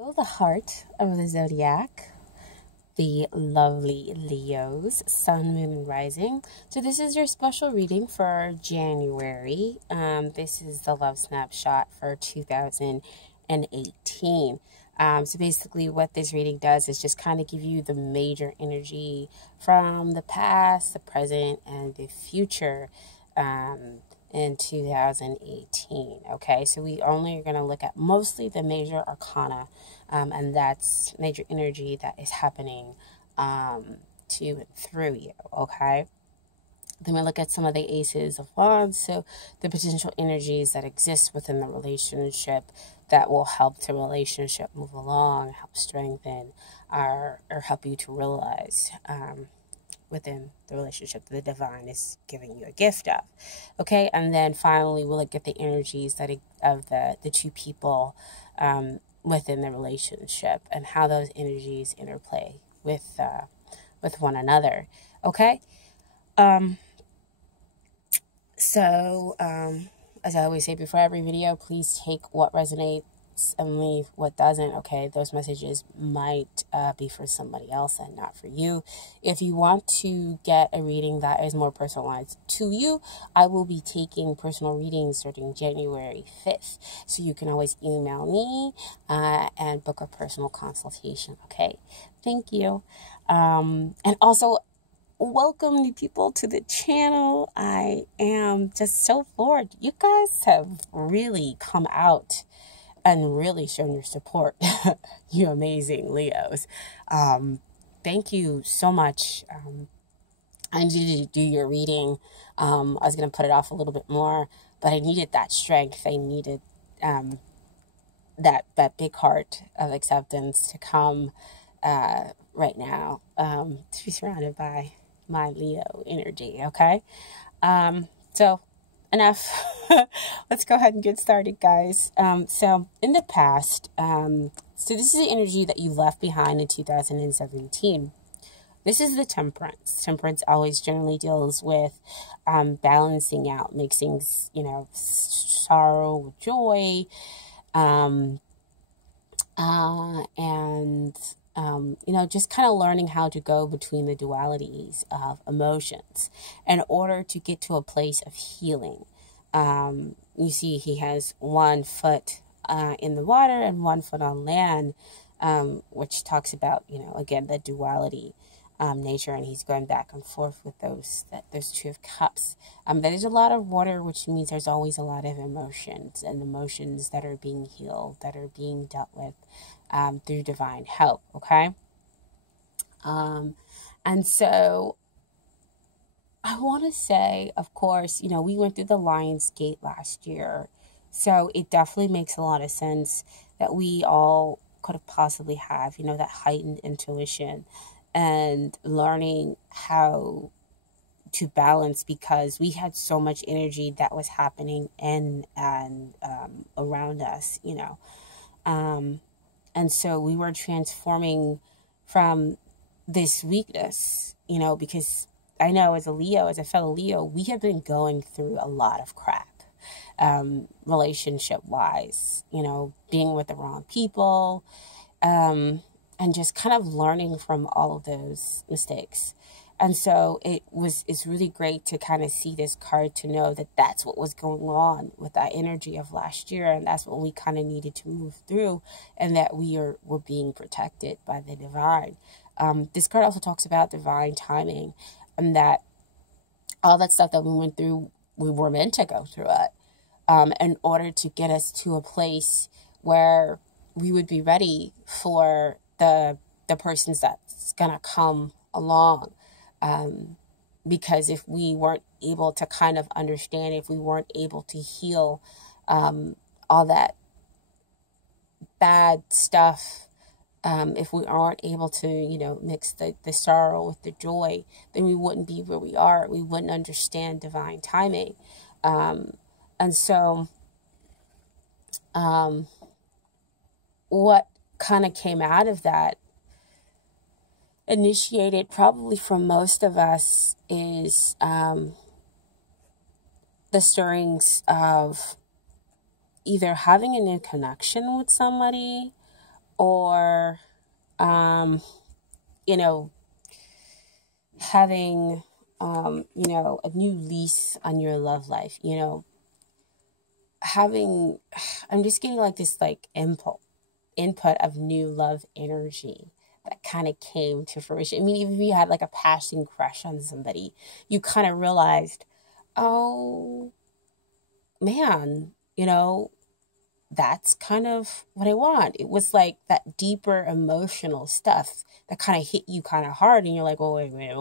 The heart of the zodiac, the lovely Leos, sun, moon, and rising. So this is your special reading for January. This is the Love Snapshot for 2018. So basically what this reading does is just kind of give you the major energy from the past, the present, and the future in 2018. Okay, so we only are going to look at mostly the major arcana, and that's major energy that is happening to and through you. Okay, then we look at some of the aces of wands, so the potential energies that exist within the relationship that will help the relationship move along, help strengthen, or help you to realize within the relationship that the divine is giving you a gift of. Okay, and then finally we'll look at the energies that of the two people within the relationship and how those energies interplay with one another. Okay, so as I always say before every video, please take what resonates and leave what doesn't. Okay, those messages might be for somebody else and not for you. If you want to get a reading that is more personalized to you, I will be taking personal readings starting January 5th. So you can always email me and book a personal consultation. Okay, thank you. And also, welcome new people to the channel. I am just so floored. You guys have really come out and really shown your support. You amazing Leos. Thank you so much. I needed to do your reading. I was going to put it off a little bit more, but I needed that strength. I needed that big heart of acceptance to come right now, to be surrounded by my Leo energy. Okay, so enough. Let's go ahead and get started, guys. So in the past, so this is the energy that you left behind in 2017. This is the temperance. Temperance always generally deals with balancing out, mixing, sorrow with joy, and just kind of learning how to go between the dualities of emotions in order to get to a place of healing. You see he has one foot in the water and one foot on land, which talks about, again, the duality nature, and he's going back and forth with those two of cups. There's a lot of water, which means there's always a lot of emotions, and emotions that are being healed, that are being dealt with through divine help. Okay, and so I want to say, of course, we went through the Lion's Gate last year, so it definitely makes a lot of sense that we all could have possibly have, that heightened intuition and learning how to balance, because we had so much energy that was happening in and around us, and so we were transforming from this weakness, because I know as a fellow Leo, we have been going through a lot of crap, relationship wise, being with the wrong people, and just kind of learning from all of those mistakes. And so it's really great to kind of see this card, to know that that's what was going on with that energy of last year. And that's what we kind of needed to move through, and that were being protected by the divine. This card also talks about divine timing, and that all that stuff that we went through, we were meant to go through it in order to get us to a place where we would be ready for the persons that's going to come along. Because if we weren't able to kind of understand, if we weren't able to heal all that bad stuff, if we aren't able to, mix the sorrow with the joy, then we wouldn't be where we are. We wouldn't understand divine timing. And so what kind of came out of that, initiated probably from most of us, is the stirrings of either having a new connection with somebody, or, you know, having, you know, a new lease on your love life, you know, having, I'm just getting like this like input of new love energy that kind of came to fruition. I mean, even if you had like a passing crush on somebody, you kind of realized, oh man, you know, that's kind of what I want. It was like that deeper emotional stuff that kind of hit you kind of hard. And you're like, oh, wait a minute,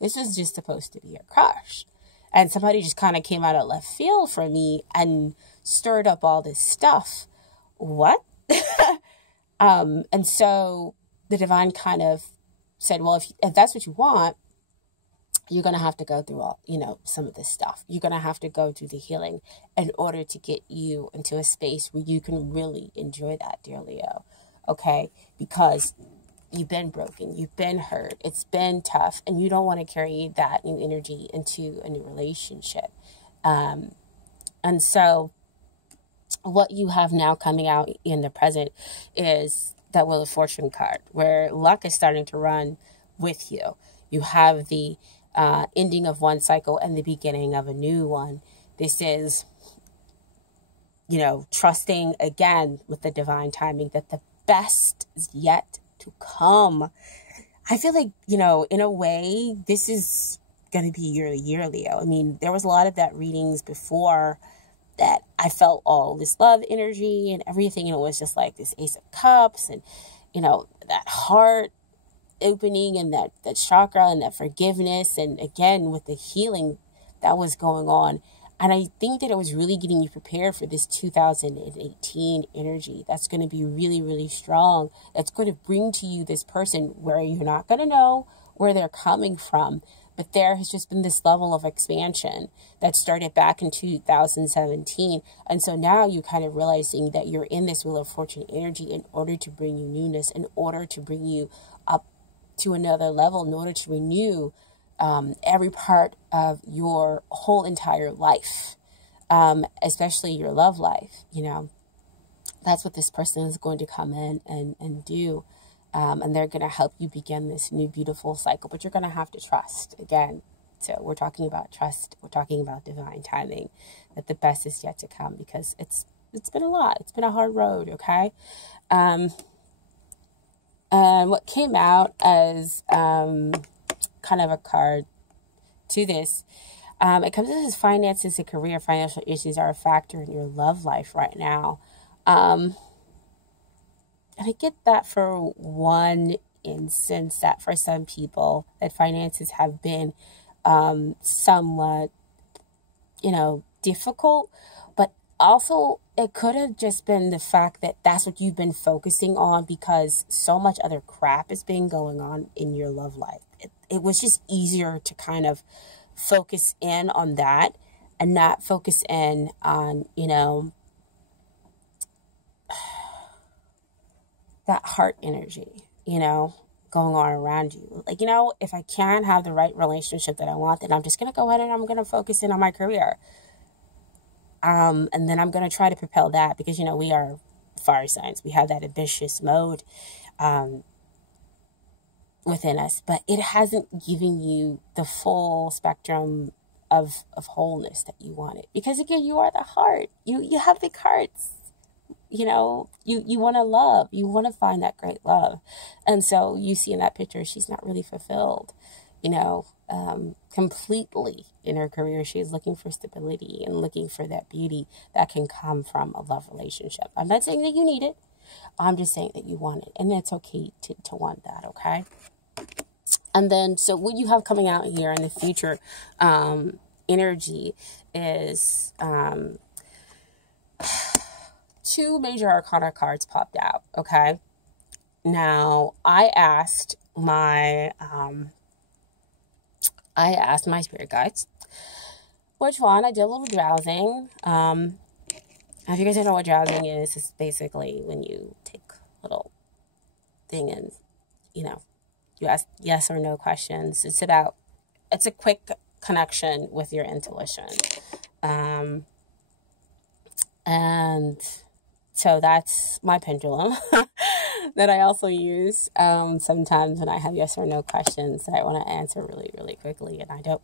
this is just supposed to be a crush. And somebody just kind of came out of left field for me and stirred up all this stuff. What? And so the divine kind of said, well, if that's what you want, you're going to have to go through all, you know, some of this stuff. You're going to have to go through the healing in order to get you into a space where you can really enjoy that, dear Leo. Okay? Because you've been broken. You've been hurt. It's been tough. And you don't want to carry that new energy into a new relationship. And so what you have now coming out in the present is that Wheel of Fortune card, where luck is starting to run with you. You have the ending of one cycle and the beginning of a new one. This is, you know, trusting again with the divine timing that the best is yet to come. I feel like, you know, in a way, this is going to be your year, Leo. I mean, there was a lot of that readings before that I felt all this love energy and everything. And it was just like this Ace of Cups and, you know, that heart opening and that chakra and that forgiveness. And again, with the healing that was going on. And I think that it was really getting you prepared for this 2018 energy. That's going to be really, really strong. That's going to bring to you this person where you're not going to know where they're coming from. But there has just been this level of expansion that started back in 2017. And so now you're kind of realizing that you're in this Wheel of Fortune energy in order to bring you newness, in order to bring you up to another level, in order to renew every part of your whole entire life, especially your love life. You know, that's what this person is going to come in and do. And they're going to help you begin this new beautiful cycle. But you're going to have to trust again. So we're talking about trust. We're talking about divine timing, that the best is yet to come, because it's been a lot. It's been a hard road. Okay. And what came out as kind of a card to this, it comes as finances and career. Financial issues are a factor in your love life right now. And I get that for one instance, that for some people that finances have been somewhat, you know, difficult, but also it could have just been the fact that that's what you've been focusing on because so much other crap has been going on in your love life. It was just easier to kind of focus in on that and not focus in on, you know, that heart energy, you know, going on around you. Like, you know, if I can't have the right relationship that I want, then I'm just going to go ahead and I'm going to focus in on my career. And then I'm going to try to propel that because, you know, we are fire signs. We have that ambitious mode within us, but it hasn't given you the full spectrum of wholeness that you wanted. Because again, you are the heart. You have big hearts. You know, you want to love, you want to find that great love. And so you see in that picture, she's not really fulfilled, you know, completely in her career. She's looking for stability and looking for that beauty that can come from a love relationship. I'm not saying that you need it. I'm just saying that you want it. And it's okay to want that, okay? And then, so what you have coming out here in the future energy is... two major arcana cards popped out, okay? Now, I asked my spirit guides which one. I did a little drowsing. If you guys don't know what drowsing is, it's basically when you take a little thing and, you know, you ask yes or no questions. It's a quick connection with your intuition. And so that's my pendulum. that I also use sometimes when I have yes or no questions that I want to answer really, really quickly, and I don't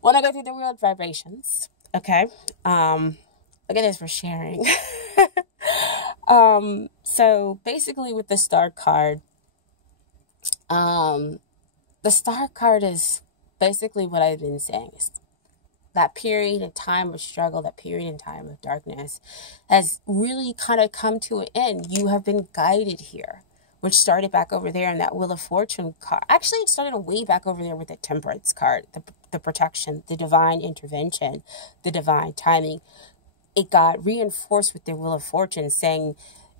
want to go through the weird vibrations. Okay. Look at this for sharing. So basically with the star card, the star card is basically what I've been saying. Is that period in time of struggle, that period in time of darkness has really kind of come to an end. You have been guided here, which started back over there in that Wheel of Fortune card. Actually, it started way back over there with the Temperance card, the protection, the divine intervention, the divine timing. It got reinforced with the Wheel of Fortune saying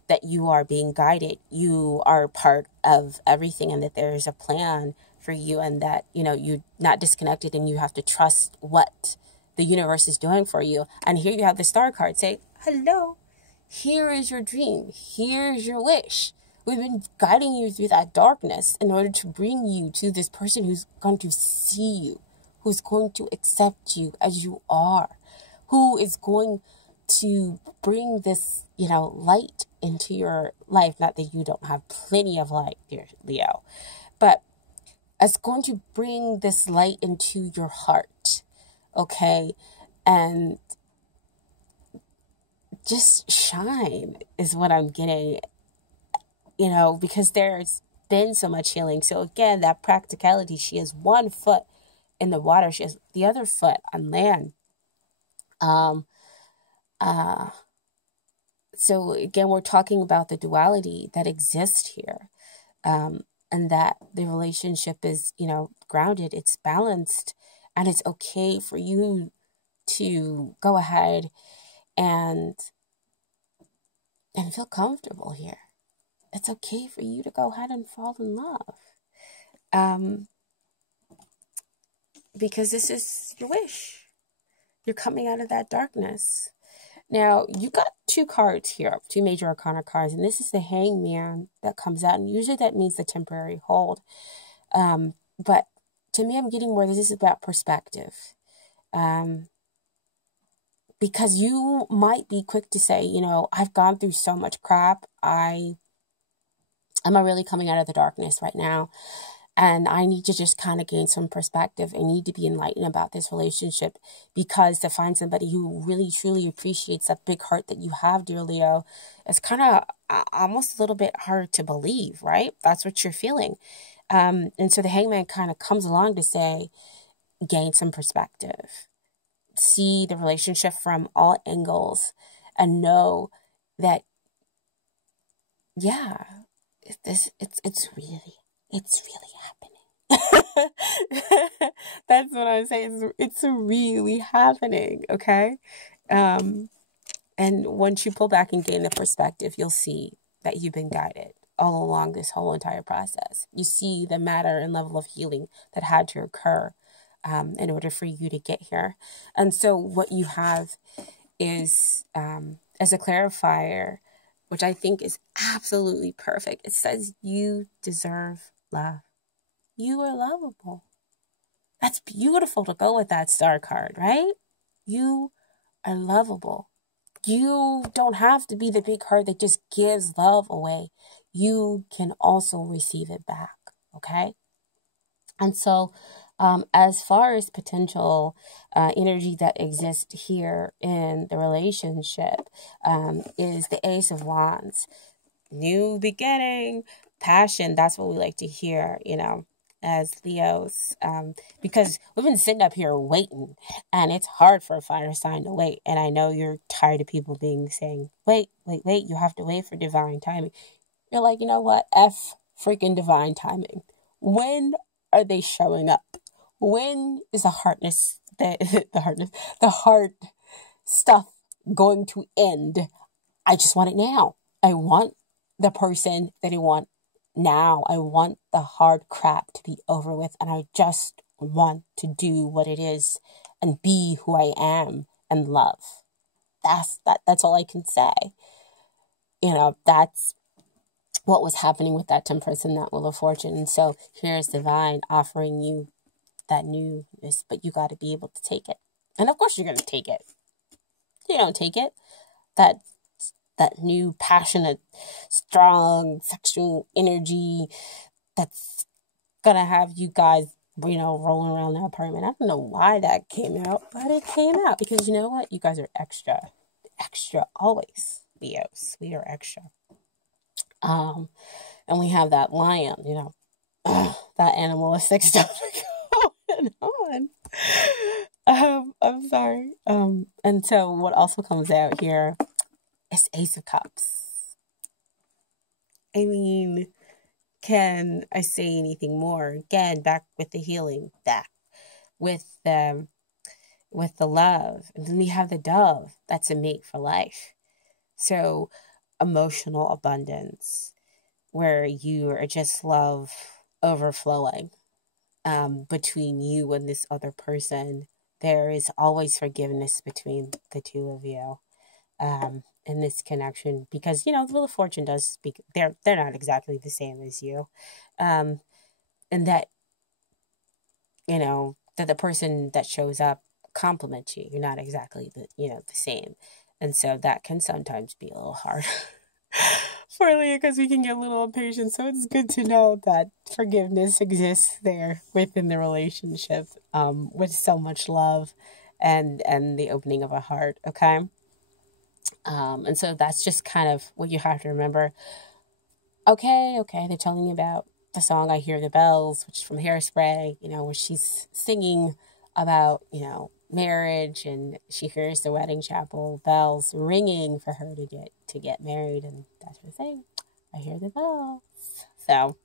that you are being guided. You are part of everything and that there is a plan for you, and that, you know, you're not disconnected and you have to trust what the universe is doing for you. And here you have the star card say, hello, here is your dream. Here's your wish. We've been guiding you through that darkness in order to bring you to this person who's going to see you, who's going to accept you as you are, who is going to bring this, you know, light into your life. Not that you don't have plenty of light, dear Leo, but it's going to bring this light into your heart. Okay. And just shine is what I'm getting, you know, because there's been so much healing. So again, that practicality, she has one foot in the water. She has the other foot on land. So again, we're talking about the duality that exists here. And that the relationship is, you know, grounded, it's balanced, and it's okay for you to go ahead and feel comfortable here. It's okay for you to go ahead and fall in love. Because this is your wish. You're coming out of that darkness. Now, you got two cards here, two major arcana cards, and this is the Hangman that comes out, and usually that means the temporary hold. But to me, I'm getting where this is about perspective. Because you might be quick to say, you know, I've gone through so much crap. I'm really coming out of the darkness right now. And I need to just kind of gain some perspective. I need to be enlightened about this relationship, because to find somebody who really, truly appreciates that big heart that you have, dear Leo, is kind of almost a little bit hard to believe, right? That's what you're feeling. And so the Hangman kind of comes along to say, gain some perspective. See the relationship from all angles and know that, yeah, it's really happening. That's what I'm saying. It's really happening. Okay. And once you pull back and gain the perspective, you'll see that you've been guided all along this whole entire process. You see the matter and level of healing that had to occur in order for you to get here. And so what you have is, as a clarifier, which I think is absolutely perfect. It says you deserve love. You are lovable. That's beautiful to go with that star card, right? You are lovable. You don't have to be the big heart that just gives love away. You can also receive it back, okay? And so, as far as potential energy that exists here in the relationship, is the Ace of Wands. New beginning, passion. That's what we like to hear, you know, as Leos, because we've been sitting up here waiting, and it's hard for a fire sign to wait. And I know you're tired of people saying, wait, you have to wait for divine timing. You're like, you know what? F freaking divine timing. When are they showing up? When is the heart stuff going to end? I just want it now. I want the person that I want now. I want the hard crap to be over with, and I just want to do what it is and be who I am and love. That's all I can say. You know, that's what was happening with that Temperance and that Wheel of Fortune. And so here's divine offering you that newness, but you got to be able to take it. And of course you're going to take it. If you don't take it, that that new passionate, strong sexual energy that's gonna have you guys, rolling around the apartment. I don't know why that came out, but it came out because you know what? You guys are extra, extra always. Leos, we are extra. And we have that lion, that animalistic stuff going on. I'm sorry. And so what also comes out here is Ace of Cups. I mean, can I say anything more? Again, back with the healing, back with the love. And then we have the dove. That's a mate for life. So emotional abundance, where you are just love overflowing between you and this other person. There is always forgiveness between the two of you in this connection, because the Wheel of Fortune does speak. They're not exactly the same as you, and that that the person that shows up compliments you. You're not exactly the same, and so that can sometimes be a little hard for Leo, because we can get a little impatient. So it's good to know that forgiveness exists there within the relationship, with so much love and the opening of a heart. Okay. And so that's just kind of what you have to remember. Okay, they're telling you about the song I Hear the Bells, which is from Hairspray, where she's singing about, marriage, and she hears the wedding chapel bells ringing for her to get married, and that's her thing. I hear the bells. So,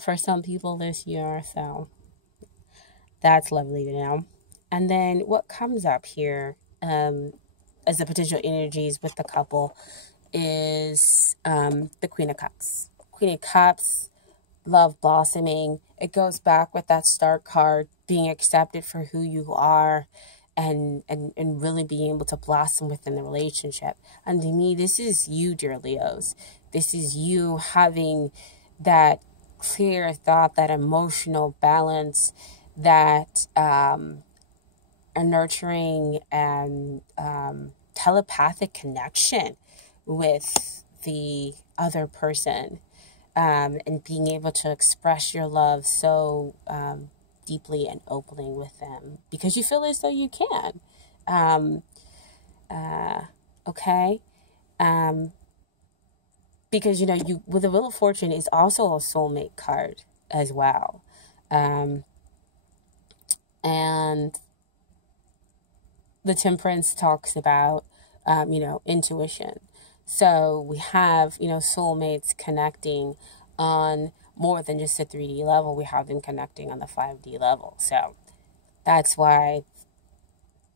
for some people this year, so that's lovely to know. And then what comes up here, as the potential energies with the couple, is the Queen of Cups. Queen of Cups, love blossoming. It goes back with that star card, being accepted for who you are, and really being able to blossom within the relationship. And to me, this is you, dear Leos. This is you having that clear thought, that emotional balance, that a nurturing and telepathic connection with the other person, and being able to express your love so deeply and openly with them, because you feel as though you can. Okay. Because you, with the Wheel of Fortune, is also a soulmate card as well. And the Temperance talks about intuition. So we have, soulmates connecting on more than just a 3D level. We have them connecting on the 5D level. So that's why,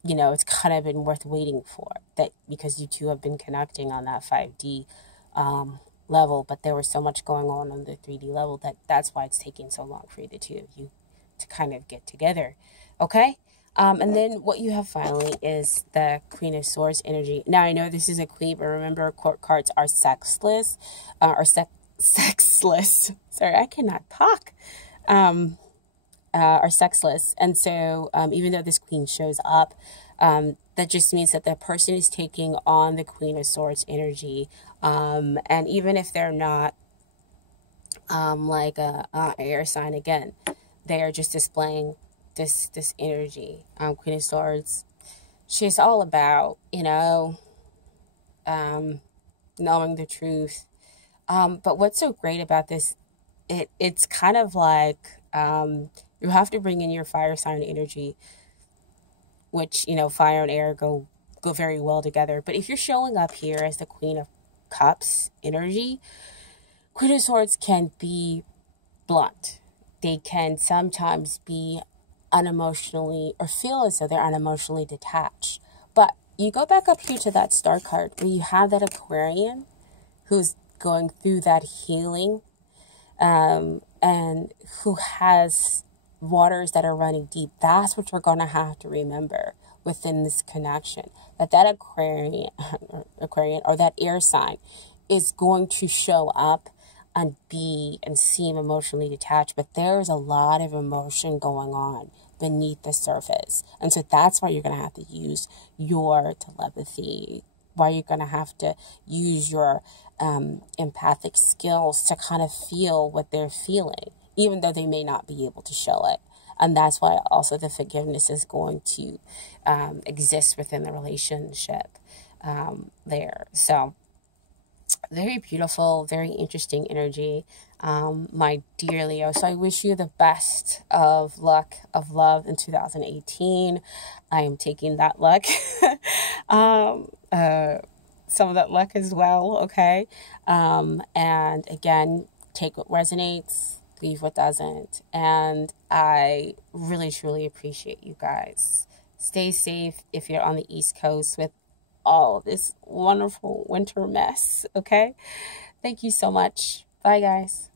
it's kind of been worth waiting for that, because you two have been connecting on that 5D level, but there was so much going on the 3D level that's why it's taking so long for the two of you to kind of get together. Okay. And then what you have finally is the Queen of Swords energy. Now, I know this is a queen, but remember, court cards are sexless, sexless. Sorry, I cannot talk. Are sexless. And so, even though this queen shows up, that just means that the person is taking on the Queen of Swords energy. And even if they're not, like a air sign, again, they are just displaying this energy. Queen of Swords, she's all about knowing the truth, but what's so great about this, it's kind of like you have to bring in your fire sign energy, which fire and air go very well together. But if you're showing up here as the Queen of Cups energy, Queen of Swords can be blunt. They can sometimes be unemotionally, or feel as though they're unemotionally detached. But you go back up here to that star card where you have that Aquarian who's going through that healing, and who has waters that are running deep. That's what we're going to have to remember within this connection, that Aquarian or that air sign is going to show up and seem emotionally detached, but there's a lot of emotion going on beneath the surface. And so that's why you're going to have to use your telepathy, why you're going to have to use your empathic skills to kind of feel what they're feeling, even though they may not be able to show it. And that's why also the forgiveness is going to exist within the relationship there. So very beautiful, very interesting energy, my dear Leo. So I wish you the best of luck, of love in 2018. I am taking that luck. Some of that luck as well, okay? And again, take what resonates, leave what doesn't. And I really, truly appreciate you guys. Stay safe if you're on the East Coast with all this wonderful winter mess, okay? Thank you so much. Bye, guys.